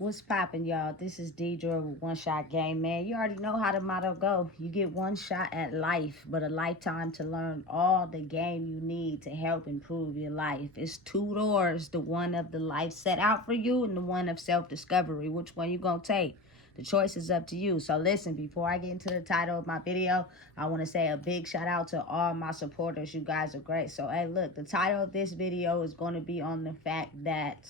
What's poppin', y'all? This is Deidre with One Shot Game, man. You already know how the motto go. You get one shot at life, but a lifetime to learn all the game you need to help improve your life. It's two doors, the one of the life set out for you and the one of self-discovery. Which one you gonna take? The choice is up to you. So listen, before I get into the title of my video, I want to say a big shout out to all my supporters. You guys are great. So, hey, look, the title of this video is going to be on the fact that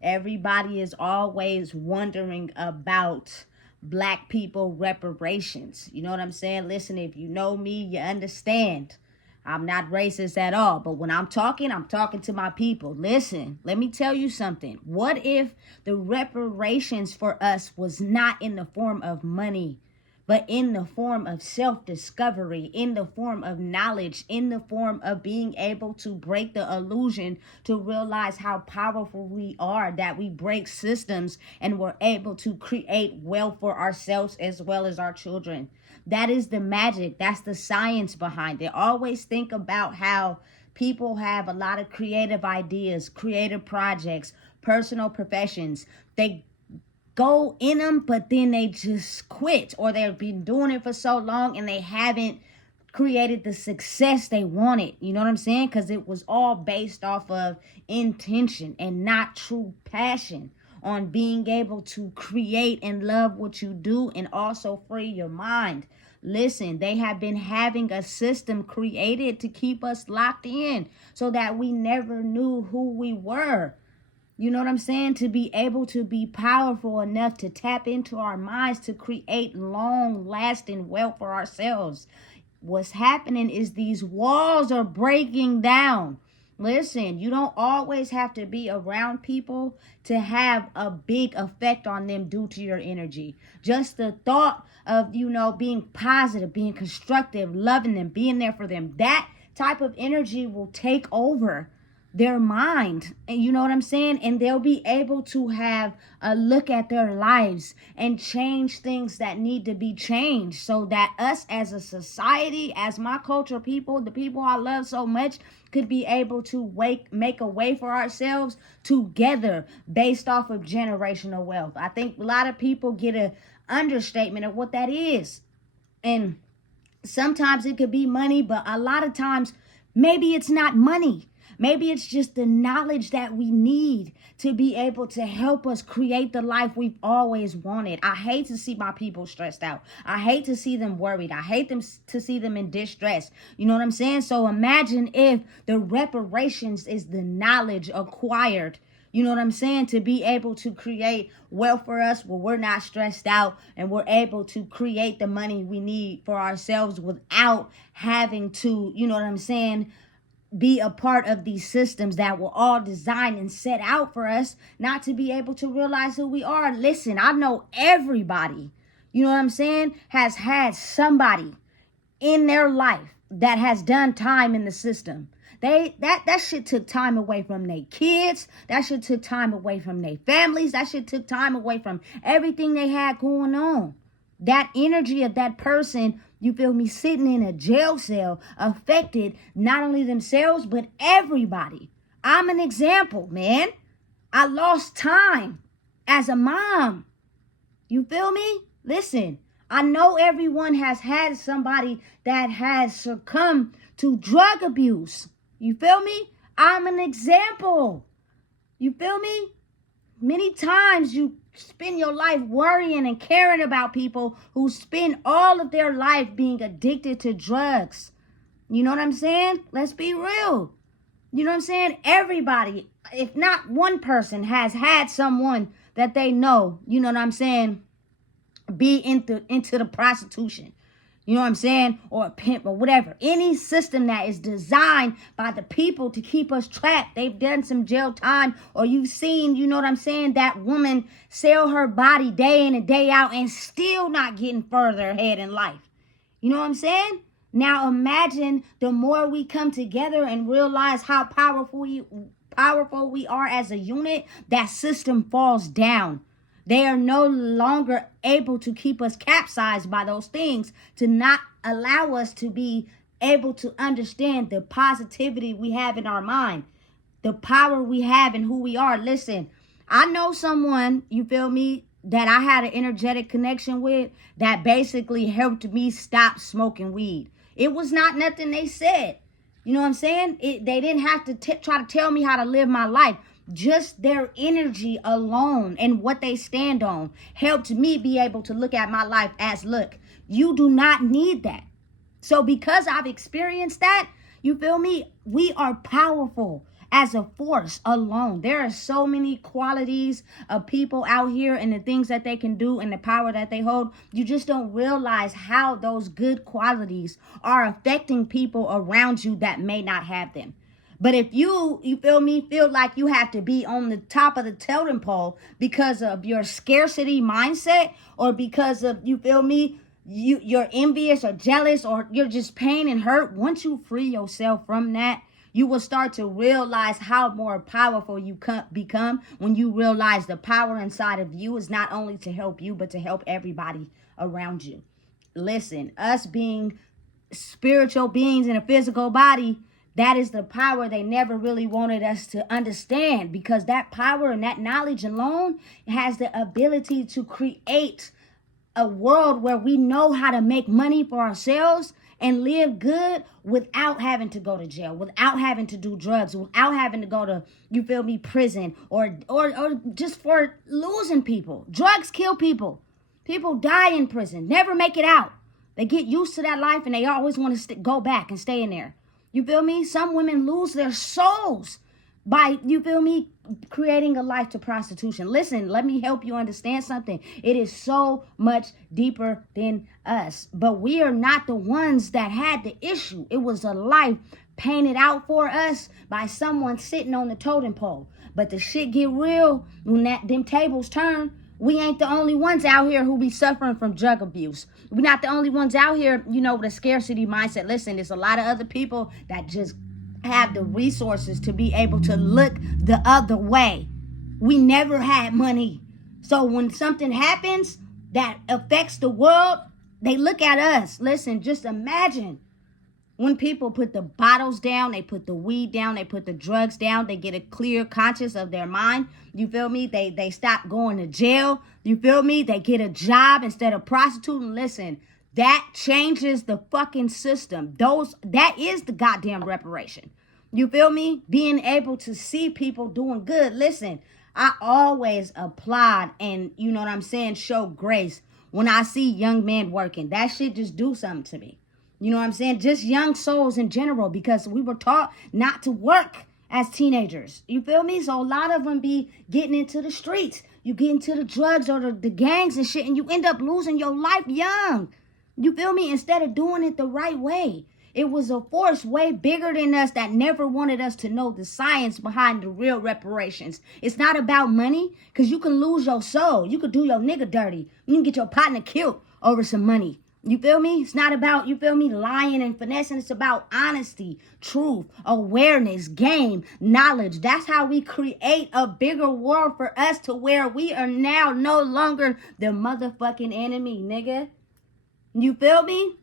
everybody is always wondering about black people reparations. You know what I'm saying? Listen, if you know me, you understand. I'm not racist at all, but when I'm talking to my people. Listen, let me tell you something. What if the reparations for us was not in the form of money, but in the form of self-discovery, in the form of knowledge, in the form of being able to break the illusion, to realize how powerful we are, that we break systems and we're able to create wealth for ourselves as well as our children. That is the magic. That's the science behind it. Always think about how people have a lot of creative ideas, creative projects, personal professions. They go in them, but then they just quit, or they've been doing it for so long and they haven't created the success they wanted. You know what I'm saying? Because it was all based off of intention and not true passion on being able to create and love what you do and also free your mind. Listen, they have been having a system created to keep us locked in so that we never knew who we were. You know what I'm saying? To be able to be powerful enough to tap into our minds to create long-lasting wealth for ourselves. What's happening is these walls are breaking down. Listen, you don't always have to be around people to have a big effect on them due to your energy. Just the thought of, being positive, being constructive, loving them, being there for them, that type of energy will take over their mind, and you know what I'm saying, and they'll be able to have a look at their lives and change things that need to be changed, so that us as a society, as my culture people, the people I love so much, could be able to make a way for ourselves together based off of generational wealth. I think a lot of people get a understatement of what that is, and sometimes it could be money, but a lot of times maybe it's not money. Maybe it's just the knowledge that we need to be able to help us create the life we've always wanted. I hate to see my people stressed out. I hate to see them worried. I hate to see them in distress. You know what I'm saying? So imagine if the reparations is the knowledge acquired, you know what I'm saying, to be able to create wealth for us where we're not stressed out and we're able to create the money we need for ourselves without having to, you know what I'm saying, be a part of these systems that were all designed and set out for us not to be able to realize who we are. Listen, I know everybody, you know what I'm saying, has had somebody in their life that has done time in the system. That shit took time away from their kids. That shit took time away from their families. That shit took time away from everything they had going on. That energy of that person, you feel me, sitting in a jail cell affected not only themselves, but everybody. I'm an example, man. I lost time as a mom. You feel me? Listen, I know everyone has had somebody that has succumbed to drug abuse. You feel me? I'm an example. You feel me? Many times you spend your life worrying and caring about people who spend all of their life being addicted to drugs. You know what I'm saying? Let's be real. You know what I'm saying? Everybody, if not one person, has had someone that they know, you know what I'm saying, be into the prostitution. You know what I'm saying? Or a pimp or whatever. Any system that is designed by the people to keep us trapped. They've done some jail time, or you've seen, you know what I'm saying, that woman sell her body day in and day out and still not getting further ahead in life. You know what I'm saying? Now imagine the more we come together and realize how powerful we are as a unit, that system falls down. They are no longer able to keep us capsized by those things, to not allow us to be able to understand the positivity we have in our mind, the power we have in who we are. Listen, I know someone, you feel me, that I had an energetic connection with that basically helped me stop smoking weed. It was not nothing they said. You know what I'm saying? They didn't have to try to tell me how to live my life. Just their energy alone and what they stand on helped me be able to look at my life as, look, you do not need that. So because I've experienced that, you feel me? We are powerful as a force alone. There are so many qualities of people out here and the things that they can do and the power that they hold. You just don't realize how those good qualities are affecting people around you that may not have them. But if you feel me, feel like you have to be on the top of the totem pole because of your scarcity mindset, or because of, you feel me, you're envious or jealous, or you're just pain and hurt, once you free yourself from that, you will start to realize how more powerful you become when you realize the power inside of you is not only to help you, but to help everybody around you. Listen, us being spiritual beings in a physical body, that is the power they never really wanted us to understand, because that power and that knowledge alone has the ability to create a world where we know how to make money for ourselves and live good without having to go to jail, without having to do drugs, without having to go to, you feel me, prison, or just for losing people. Drugs kill people. People die in prison, never make it out. They get used to that life and they always want to go back and stay in there. You feel me? Some women lose their souls by, you feel me, creating a life to prostitution. Listen, let me help you understand something. It is so much deeper than us. But we are not the ones that had the issue. It was a life painted out for us by someone sitting on the totem pole. But the shit get real when them tables turn. We ain't the only ones out here who be suffering from drug abuse. We're not the only ones out here, you know, with a scarcity mindset. Listen, there's a lot of other people that just have the resources to be able to look the other way. We never had money. So when something happens that affects the world, they look at us. Listen, just imagine when people put the bottles down, they put the weed down, they put the drugs down, they get a clear conscience of their mind. You feel me? They stop going to jail. You feel me? They get a job instead of prostituting. Listen, that changes the fucking system. That is the goddamn reparation. You feel me? Being able to see people doing good. Listen, I always applaud and, you know what I'm saying, show grace when I see young men working. That shit just do something to me. You know what I'm saying? Just young souls in general, because we were taught not to work as teenagers. You feel me? So a lot of them be getting into the streets. You get into the drugs or the gangs and shit, and you end up losing your life young. You feel me? Instead of doing it the right way. It was a force way bigger than us that never wanted us to know the science behind the real reparations. It's not about money, because you can lose your soul. You could do your nigga dirty. You can get your partner killed over some money. You feel me? It's not about, you feel me, lying and finessing. It's about honesty, truth, awareness, game, knowledge. That's how we create a bigger world for us, to where we are now no longer the motherfucking enemy, nigga. You feel me?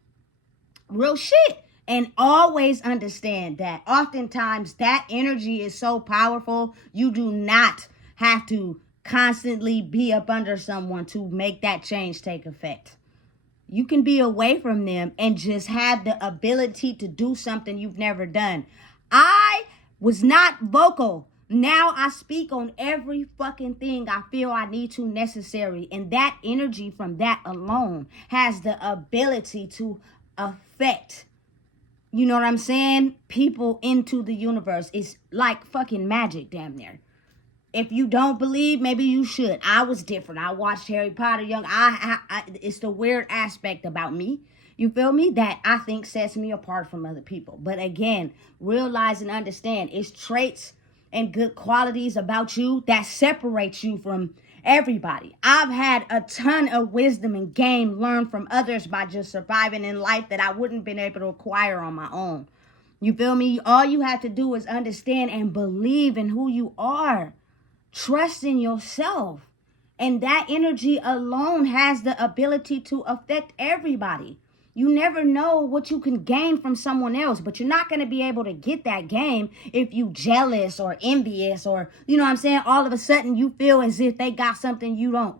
Real shit. And always understand that oftentimes that energy is so powerful, you do not have to constantly be up under someone to make that change take effect. You can be away from them and just have the ability to do something you've never done. I was not vocal. Now I speak on every fucking thing I feel I need to necessary. And that energy from that alone has the ability to affect, you know what I'm saying, people into the universe. It's like fucking magic, damn near. If you don't believe, maybe you should. I was different. I watched Harry Potter young. It's the weird aspect about me, you feel me, that I think sets me apart from other people. But again, realize and understand, it's traits and good qualities about you that separates you from everybody. I've had a ton of wisdom and game learned from others by just surviving in life that I wouldn't have been able to acquire on my own. You feel me? All you have to do is understand and believe in who you are. Trust in yourself. And that energy alone has the ability to affect everybody. You never know what you can gain from someone else, but you're not going to be able to get that gain if you jealous or envious or, you know what I'm saying? All of a sudden you feel as if they got something you don't.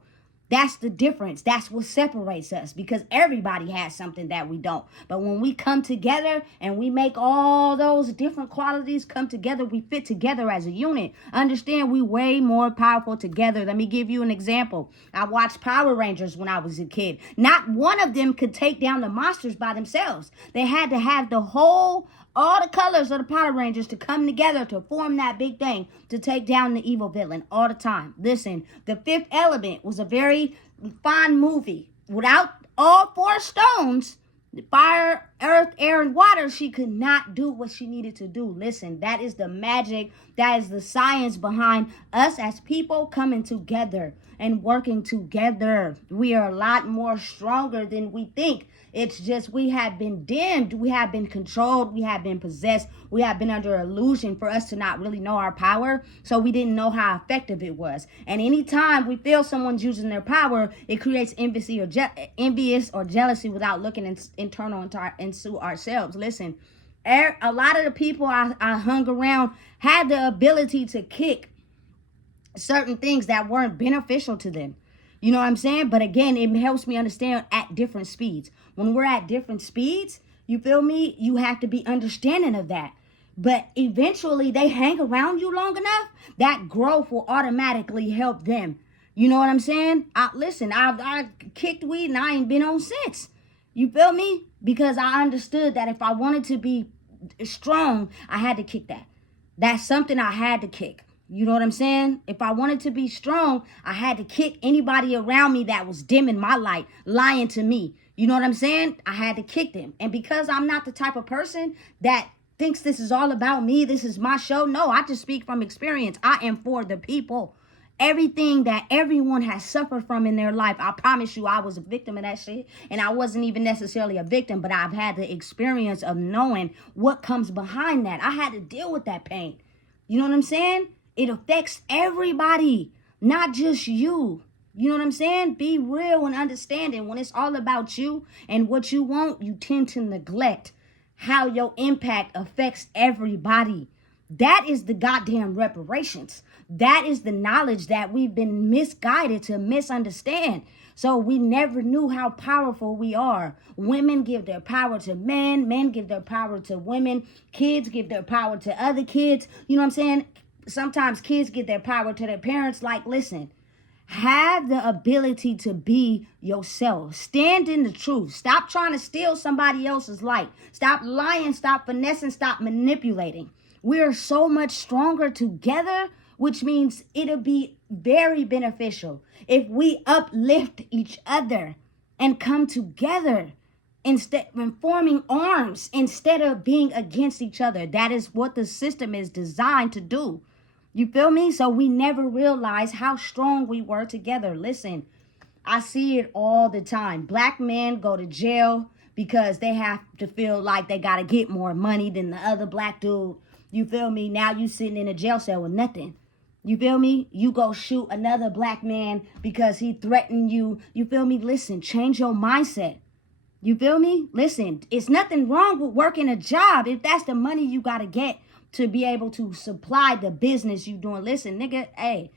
That's the difference. That's what separates us, because everybody has something that we don't. But when we come together and we make all those different qualities come together, we fit together as a unit. Understand, we way more powerful together. Let me give you an example. I watched Power Rangers when I was a kid. Not one of them could take down the monsters by themselves. They had to have all the colors of the Power Rangers to come together to form that big thing to take down the evil villain all the time. Listen, The Fifth Element was a very fine movie. Without all four stones, fire, earth, air, and water, she could not do what she needed to do. Listen, that is the magic, that is the science behind us as people coming together and working together. We are a lot more stronger than we think. It's just we have been dimmed, we have been controlled, we have been possessed, we have been under illusion for us to not really know our power, so we didn't know how effective it was. And anytime we feel someone's using their power, it creates envious or jealousy without looking internal into ourselves. Listen, a lot of the people I hung around had the ability to kick certain things that weren't beneficial to them. You know what I'm saying? But again, it helps me understand at different speeds. When we're at different speeds, you feel me? You have to be understanding of that. But eventually they hang around you long enough, that growth will automatically help them. You know what I'm saying? I kicked weed and I ain't been on since. You feel me? Because I understood that if I wanted to be strong, I had to kick that. That's something I had to kick. You know what I'm saying? If I wanted to be strong, I had to kick anybody around me that was dimming my light, lying to me. You know what I'm saying? I had to kick them. And because I'm not the type of person that thinks this is all about me, this is my show. No, I just speak from experience. I am for the people. Everything that everyone has suffered from in their life, I promise you, I was a victim of that shit. And I wasn't even necessarily a victim, but I've had the experience of knowing what comes behind that. I had to deal with that pain. You know what I'm saying? It affects everybody, not just you. You know what I'm saying? Be real and understanding. When it's all about you and what you want, you tend to neglect how your impact affects everybody. That is the goddamn reparations. That is the knowledge that we've been misguided to misunderstand. So we never knew how powerful we are. Women give their power to men. Men give their power to women. Kids give their power to other kids. You know what I'm saying? Sometimes kids get their power to their parents. Like, listen, have the ability to be yourself. Stand in the truth. Stop trying to steal somebody else's light. Stop lying. Stop finessing. Stop manipulating. We are so much stronger together, which means it'll be very beneficial if we uplift each other and come together instead of forming arms instead of being against each other. That is what the system is designed to do. You feel me? So we never realized how strong we were together. Listen, I see it all the time. Black men go to jail because they have to feel like they got to get more money than the other black dude. You feel me? Now you sitting in a jail cell with nothing. You feel me? You go shoot another black man because he threatened you. You feel me? Listen, change your mindset. You feel me? Listen, it's nothing wrong with working a job if that's the money you got to get to be able to supply the business you doing. Listen, nigga, hey.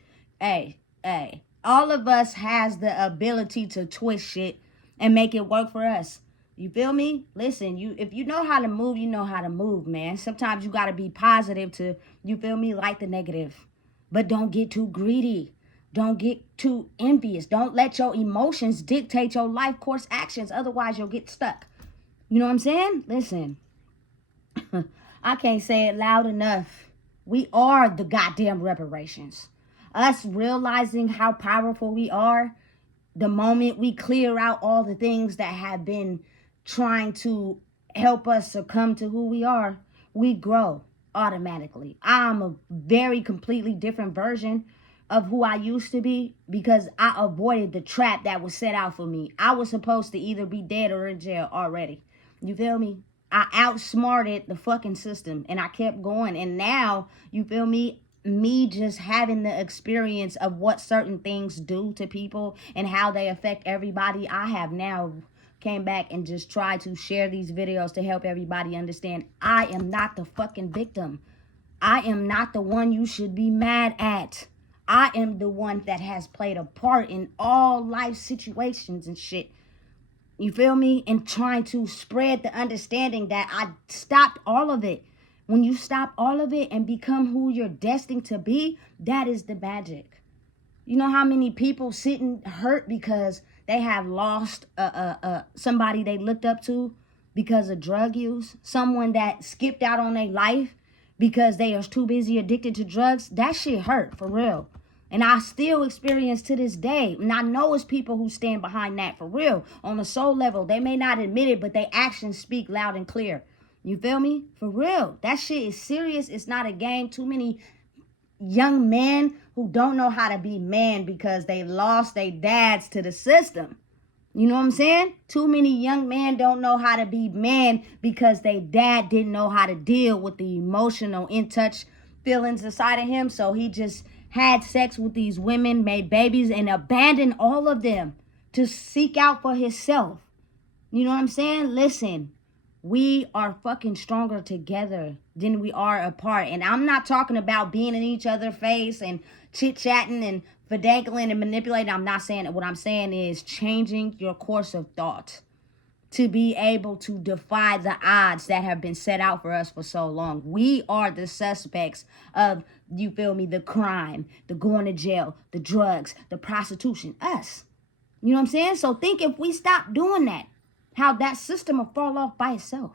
All of us has the ability to twist shit and make it work for us. You feel me? Listen, if you know how to move, you know how to move, man. Sometimes you got to be positive to, you feel me, like the negative. But don't get too greedy. Don't get too envious. Don't let your emotions dictate your life course actions. Otherwise, you'll get stuck. You know what I'm saying? Listen. I can't say it loud enough. We are the goddamn reparations. Us realizing how powerful we are, the moment we clear out all the things that have been trying to help us succumb to who we are, we grow automatically. I'm a very completely different version of who I used to be because I avoided the trap that was set out for me. I was supposed to either be dead or in jail already. You feel me? I outsmarted the fucking system and I kept going. And now, you feel me? Me just having the experience of what certain things do to people and how they affect everybody, I have now came back and just tried to share these videos to help everybody understand I am not the fucking victim. I am not the one you should be mad at. I am the one that has played a part in all life situations and shit. You feel me? And trying to spread the understanding that I stopped all of it. When you stop all of it and become who you're destined to be, that is the magic. You know how many people sitting hurt because they have lost somebody they looked up to because of drug use? Someone that skipped out on their life because they are too busy addicted to drugs? That shit hurt, for real. And I still experience to this day. And I know it's people who stand behind that for real. On a soul level, they may not admit it, but their actions speak loud and clear. You feel me? For real. That shit is serious. It's not a game. Too many young men who don't know how to be men because they lost their dads to the system. You know what I'm saying? Too many young men don't know how to be men because their dad didn't know how to deal with the emotional, in touch feelings inside of him. So he just had sex with these women, made babies, and abandoned all of them to seek out for himself. You know what I'm saying? Listen, we are fucking stronger together than we are apart. And I'm not talking about being in each other's face and chit-chatting and fidangling and manipulating. I'm not saying it. What I'm saying is changing your course of thought to be able to defy the odds that have been set out for us for so long. We are the suspects of, you feel me, the crime, the going to jail, the drugs, the prostitution, us. You know what I'm saying? So think if we stop doing that, how that system will fall off by itself.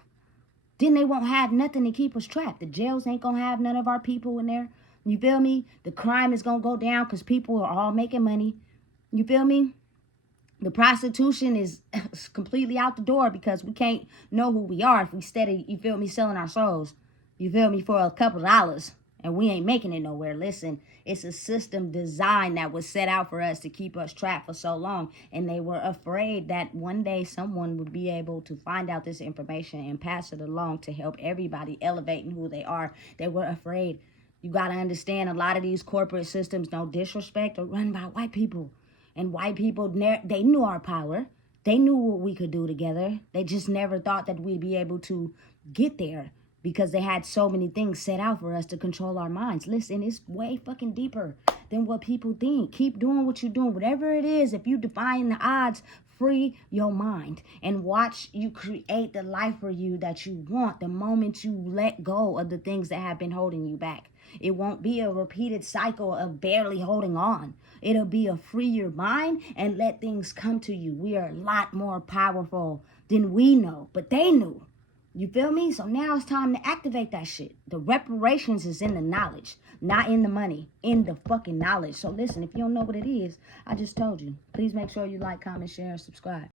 Then they won't have nothing to keep us trapped. The jails ain't going to have none of our people in there. You feel me? The crime is going to go down because people are all making money. You feel me? The prostitution is completely out the door because we can't know who we are if we steady, you feel me, selling our souls. You feel me, for a couple dollars. And we ain't making it nowhere. Listen, it's a system design that was set out for us to keep us trapped for so long. And they were afraid that one day someone would be able to find out this information and pass it along to help everybody elevate in who they are. They were afraid. You got to understand, a lot of these corporate systems, no disrespect, are run by white people. And white people, they knew our power. They knew what we could do together. They just never thought that we'd be able to get there because they had so many things set out for us to control our minds. Listen, it's way fucking deeper than what people think. Keep doing what you're doing. Whatever it is, if you defying the odds, free your mind and watch you create the life for you that you want the moment you let go of the things that have been holding you back. It won't be a repeated cycle of barely holding on. It'll be a free your mind and let things come to you. We are a lot more powerful than we know, but they knew. You feel me? So now it's time to activate that shit. The reparations is in the knowledge, not in the money, in the fucking knowledge. So listen, if you don't know what it is, I just told you. Please make sure you like, comment, share, and subscribe.